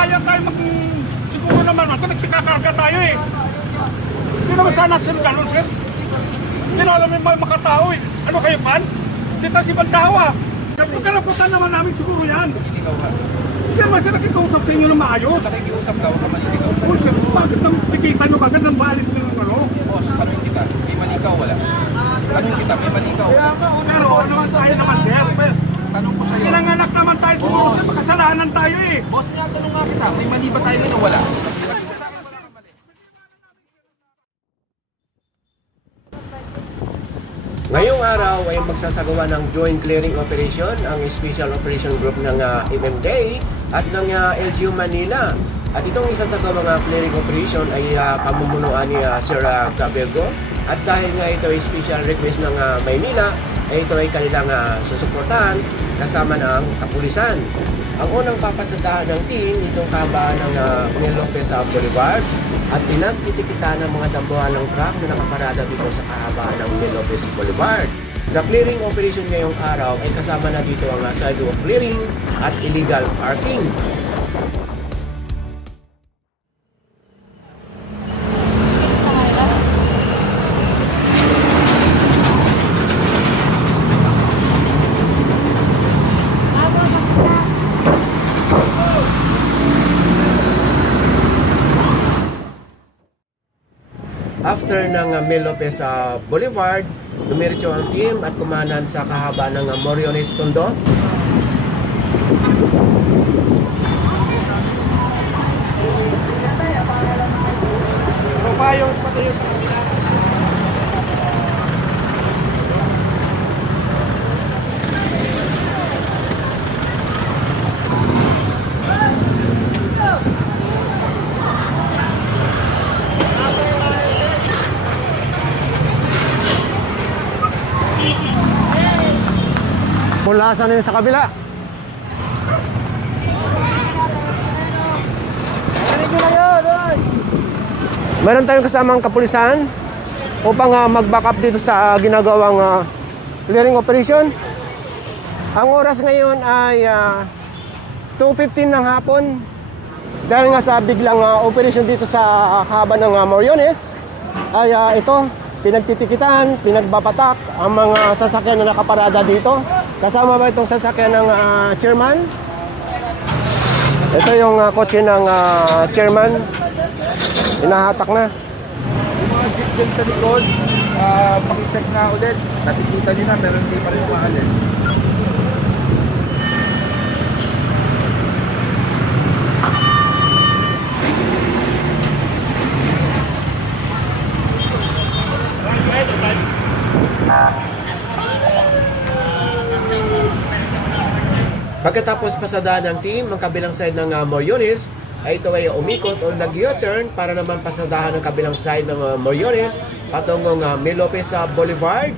malaya tayo mag... Siguro naman, ako nagsikakaga tayo eh. Hindi naman sana ganun, sir. Hindi na alam yung mga makatao eh. Ano kayo, pan? Hindi tayo si Bandawa. Karaputan naman namin siguro yan. Ikaw. Hindi naman sila kikausap sa inyo ng maayos. Nakikiusap ka, huwag ka maliligaw. Uy, sir, bakit nang tikitan nyo kagad ng balis nyo ng ano? Boss, tanong kita. May mali ka o wala? Tanong kita, may mali ka o wala? Pero ano naman tayo naman, sir. Tanong ko sa'yo. Pinanganak naman tayo siguro, sir. Makasalanan tayo eh. Boss, tinatanong nga kita. May mali ba tayo o wala? Sa. Ngayong araw ay magsasagawa ng joint clearing operation ang Special Operation Group ng uh, MMDA at ng uh, LGU Manila. At itong isa sa mga clearing operation ay uh, pamumunuan ni uh, Sir uh, Gabelgo. At dahil nga ito ay special request ng uh, Maynila, ay ito ay kanilang uh, susuportahan kasama ng kapulisan. Ang unang papasadahan ng team itong kabaan ng uh, Mel Lopez sa Boulevard at pinagtitikita ng mga dambuhan ng truck na nakaparada dito sa kahabaan ng Mel Lopez Boulevard. Sa clearing operation ngayong araw ay kasama na dito ang uh, sidewalk clearing at illegal parking. After ng uh, Mel Lopez sa Boulevard, dumiretso ang team at kumanan sa kahaba ng uh, Moriones Tondo. Mula sa na sa kabila. Meron tayong kasamang kapulisan upang uh, mag-back up dito sa ginagawang uh, clearing operation. Ang oras ngayon ay uh, 2.15 ng hapon dahil nga sa biglang uh, operation dito sa haba ng uh, Moriones ay uh, ito pinagtitikitan, pinagbabatak ang mga sasakyan na nakaparada dito. Kasama ba itong sasakyan ng ah, chairman? Ito yung ah, kotse ng ah, chairman. Inahatak na. Yung mga jeep dyan sa likod, uh, pakicheck na ulit. Nakikita nyo na, pero hindi pa rin umaalis. Pagkatapos pasadahan ng team, ang kabilang side ng uh, Moriones, ay ito ay umikot o nag-U-turn para naman pasadahan ng kabilang side ng uh, Moriones patungong uh, Mil Lopez sa Boulevard.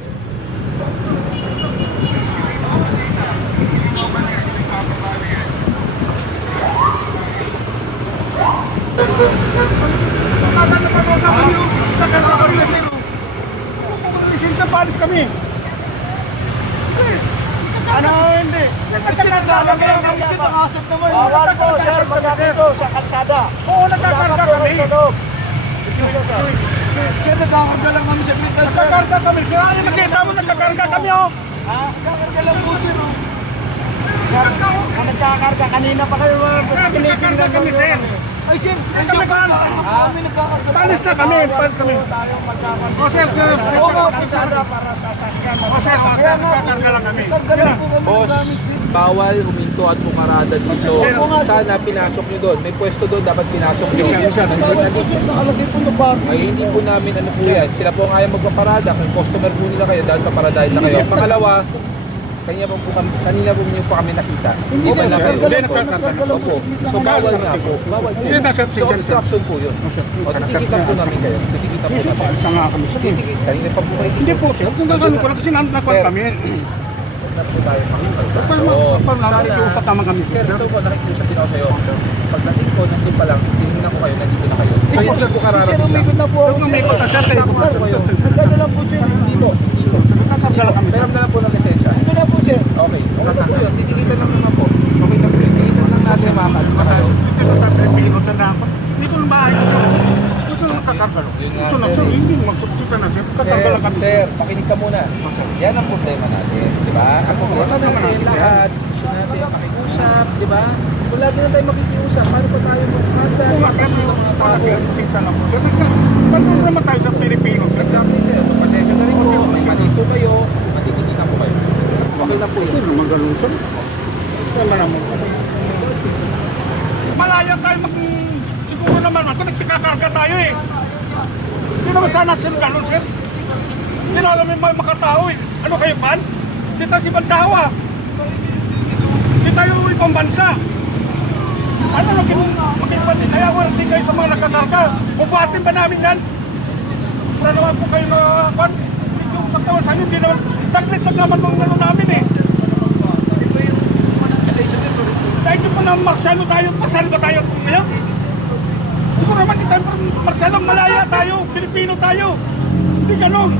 Isinta Ano hindi? Nagkakalaga kami ang ng asap naman. Bawal po, sir, magkakito sa kalsada. Oo, nagkakarga kami. Kaya nagkakarga lang kami sa krital. Nagkakarga kami. Kaya ano kami oh. Ha? Nagkakarga lang po, sir. Ang nagkakarga, kanina pa kayo. nagkakarga kami, sir. Ay, sir, kami ba? Kami nagkakarga. Palis na kami, palis kami. O, sir, sir, para sa sasakyan. O, sir, sir, nagkakarga lang kami. Boss, sir. Bawal huminto at pumarada dito. Sana pinasok nyo doon. May pwesto doon, dapat pinasok nyo. Na. Ay, hindi po namin ano po yan. Sila po ang ayaw magpaparada. Kung customer po nila kayo, dahil paparadahin na kayo. Pangalawa, kanina po, kanina po niyo po kami nakita. Hindi, na nagkakarga lang po. So, bawal nga po. Bawal po. So, obstruction po yun. O, titikita po namin kayo. Titikita po namin. Na. Titikita. Kanina pa po kayo. Hindi po, sir. Kung gagano ko lang kasi nakuha kami. Na po tayo Pero Oo. parang nakikiusap naman kami, Sir, sir. ito po, nakikiusap din ako sa'yo. Pagdating ko, nandun pa lang, tinignan ko kayo, nandito na kayo. Po, sir, ko Sir, kararating lang. umikot na po ako, sir. pagka, sir. Kayo sir. Lang po, sir. Hindi po, hindi po. Lang kami, sir. Meron na lang po ng lisensya. Hindi na po, sir. Okay, okay na po yun. Titikitan lang naman po. Okay lang po yun. Titikitan lang natin na kayo. na sa dapat. Na maayos sir. Na Ito na sir. sir, hindi magsubsutan na sir. Sir, Kakagalo kami. sir, pakinig ka muna. Yan ang problema natin, di ba? Ang problema naman natin lahat, gusto natin makiusap, di ba? Kung lagi na tayo makikiusap, paano pa tayo magkanda? Kung kami yung mga tao, kita na po. Paano naman tayo sa Pilipino? Exactly, sir. Pasensya na rin po. May mali po kayo, matitikitan po kayo. Okay na po yun. Sir, naman ganun sir. Wala naman. Malaya tayo mag... Siguro naman, ako nagsikakaga tayo eh. Hindi naman sana sir ganun sir. Hindi na alam yung mga makatao eh. Ano kayo pan? Hindi tayo si Bandawa. Hindi tayo ibang bansa. Ano lagi mong makipatin? Kaya wala din kayo sa mga nakakarga. Bubuhatin ba namin yan? Wala naman po kayo na... Pan, yung sa kawan sa inyo, hindi naman... Saglit lang naman ng ano namin eh. Dahil di pa na Marcelo tayo, Marcelo ba tayo ngayon? Siguro naman di tayo Marcelo, malaya tayo, Pilipino tayo. Hindi ganun.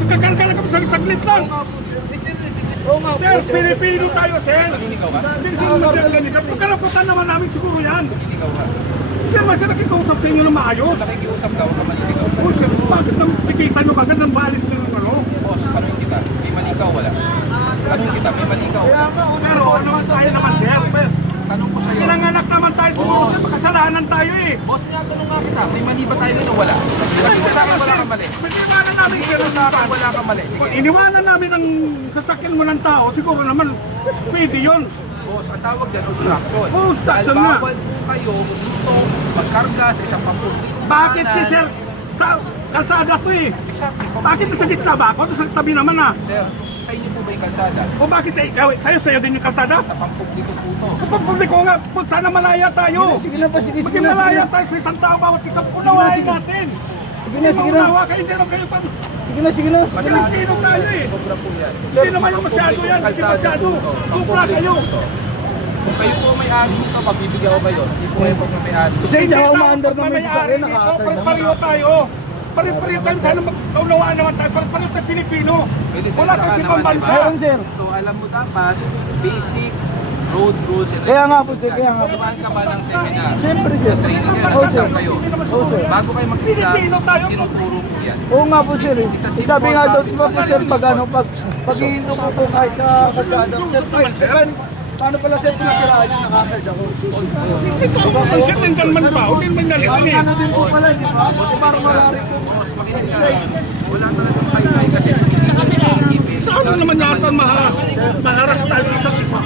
Nagkakarga lang kami sa saglit lang. Sir, sir. Pilipino tayo, sir. Naninigaw ka? Hindi sila nagkakarga. Pagkaraputan naman namin siguro yan. Ka? Hindi naman sila nakikausap sa inyo na maayos. Nakikiusap daw ka maninigaw. Oh, sir, bakit nang tikitan nyo kagad ng balis nyo ng ano? Boss, tanong kita. May mali ka wala? Tanong kita, may mali ka wala? Pero ano naman tayo naman, sir. Tanong ko sa'yo. Pinanganak naman tayo siguro, sir. Makasalanan tayo eh. Boss, tinatanong nga kita, may mali ba tayo nun o wala? Mo sa akin wala kang mali. Iniwanan namin mo sa akin wala kang mali. Sige. Iniwanan namin ang sasakyan mo ng tao, siguro naman pwede yun. Boss, ang tawag dyan, obstruction. Oh, obstruction Dahil nga. bawal kayo dito magkarga sa isang pampublikong Bakit si sir? Sa kalsada to eh. Exactly. Bakit sa gitna ba ako? Sa tabi naman ah. Sir, sa inyo po yung kalsada? O bakit sa ikaw? Sa'yo, sa'yo din yung kalsada? Sa pampubliko po to. Kapag publiko nga, po, sana malaya tayo. Sige na pa, sige, sige sige malaya tayo sa isang tao bawat isa. Unawain natin. Sige na, sige na. Unawa kayo, hindi lang kayo pa. Sige na, sige na. Pilipino tayo eh. Hindi naman yung masyado yan. Hindi masyado. Supra kayo. Kung kayo po may-ari nito, pagbibigyan ko kayo. Hindi po kayo po may-ari. Kasi hindi ako umaandar ng may May-ari nito. Pare-pareho tayo. Pare-pareho tayo. Sana magkaunawaan naman tayo. Pare-pareho tayo Pilipino. Wala kasi ibang bansa. Meron, sir. So alam mo dapat, basic road rules and Kaya nga po, sir, kaya nga po. yan. Dumaan ka ba ng seminar? Siyempre, sir. Training kayo, Oo, sir. kayo. Oo, sir. Bago kayo mag-isa, Pilipino tayo. tinuturo po yan. Oo nga po, sir. Sabi nga daw, di ba po, sir, pag ano, pag, pag ko po kahit sa kalsada, sir, kahit, sir, paano pala, sir, pinasiraan yung nakakard ako? Ang sir, nandyan man pa. Huwag man nalisan eh. Ano din po pala, di ba? Kasi parang wala rin po. Boss, makinig ka. Wala talagang saysay kasi hindi ko naisipin. Sa ano naman yata maharas? Maharas tayo sa isa't isa.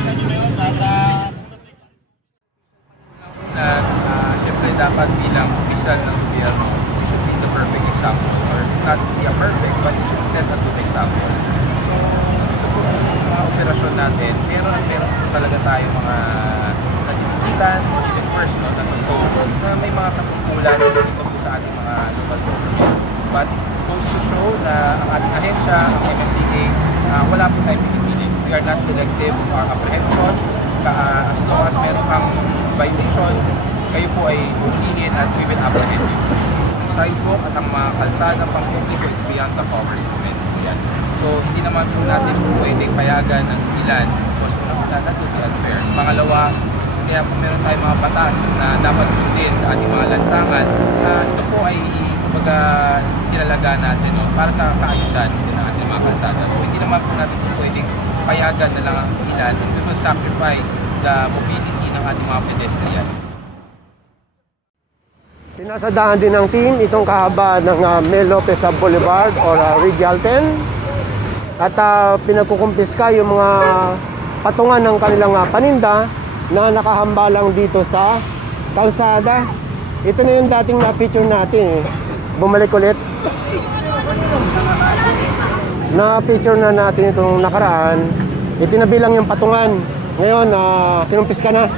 na uh, siyempre dapat bilang opisyal ng gobyerno, you should be the perfect example or not be a perfect, but you should set a good example. So, ito po yung mga operasyon natin, meron at meron po talaga tayo mga natitikitan, even personal na totoo, na may mga katungkulan dito po sa ating mga local it goes to show na ang ating ahensya, ang MMDA, uh, wala po tayong pinipili. We are not selective of our apprehensions. Ka, as long as meron kang violation, kayo po ay hulihin at we will apprehend you. Ang sidewalk at ang mga kalsada pang publiko, it's beyond the of men. Yan. So, hindi naman po natin pwedeng payagan ng ilan. So, so na that would be unfair. Pangalawa, kaya po meron tayong mga batas na dapat sundin sa ating mga lansangan. Uh, ito po ay kumbaga kilalaga natin no, para sa kaayusan ng ating mga kalsada. So hindi naman po natin pwedeng payagan na lang ang ilan. Will sacrifice the mobility ng ating mga pedestrian. Pinasadahan din ng team itong kahaba ng uh, Mel Lopez Boulevard or uh, Regional 10 at uh, pinagkukumpiska yung mga patungan ng kanilang uh, paninda na nakahambalang dito sa kalsada. Ito na yung dating na-feature natin eh. Bumalik ulit. Na-feature na natin itong nakaraan. Itinabilang yung patungan. Ngayon, uh, kinumpiska na.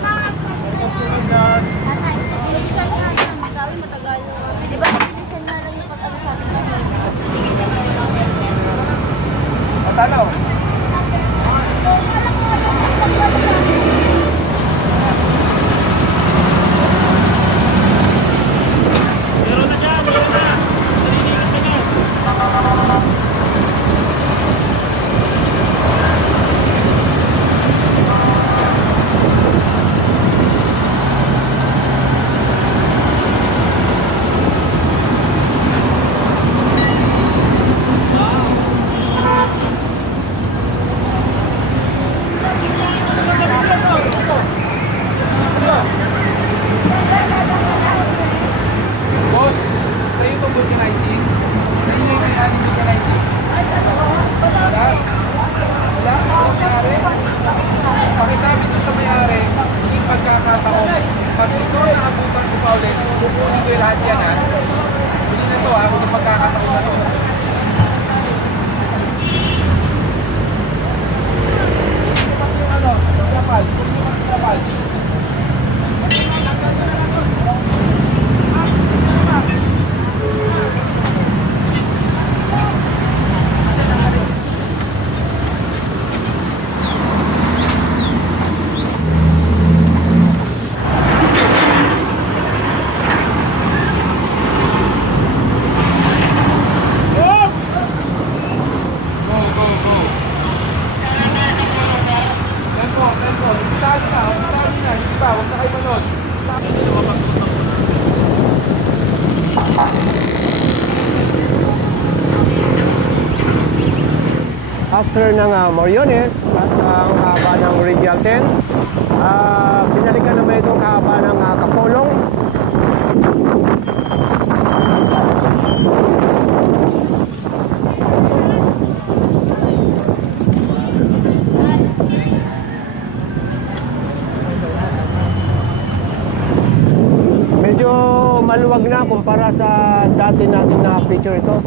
ko yung lahat yan ha. Huli na to ha, huwag magkakasal. After ng uh, Moriones at ang haba ng Radial 10, ah binalikan naman itong haba ng ah, Kapolong. Medyo maluwag na kumpara sa dati natin na feature ito.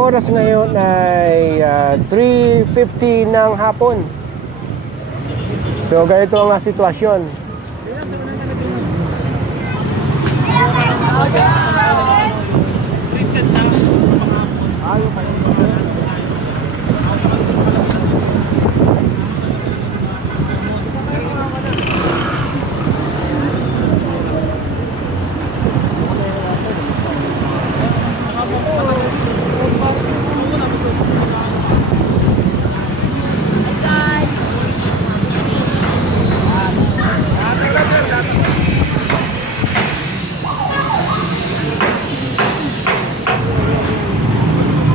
Oras ngayon ay ah, 3.50 ng hapon. So ganito ang sitwasyon.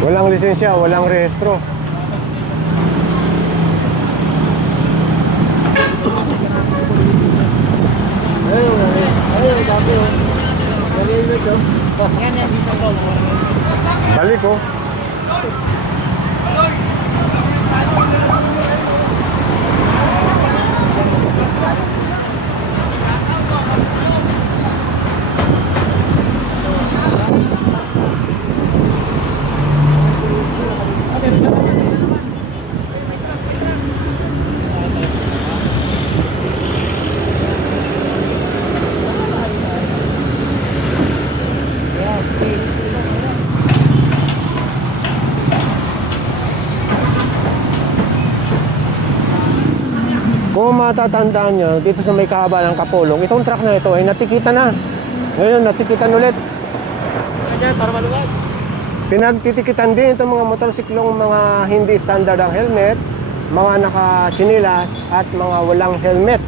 Walang lisensya, walang rehistro. Ayun, ayun. Dami oh. Balik ko. Kung matatandaan nyo, dito sa may kahaba ng Kapulong, itong truck na ito ay natikita na. Ngayon, natikitan ulit. para maluwag. Pinagtitikitan din itong mga motorsiklong mga hindi standard ang helmet, mga naka-chinilas at mga walang helmet.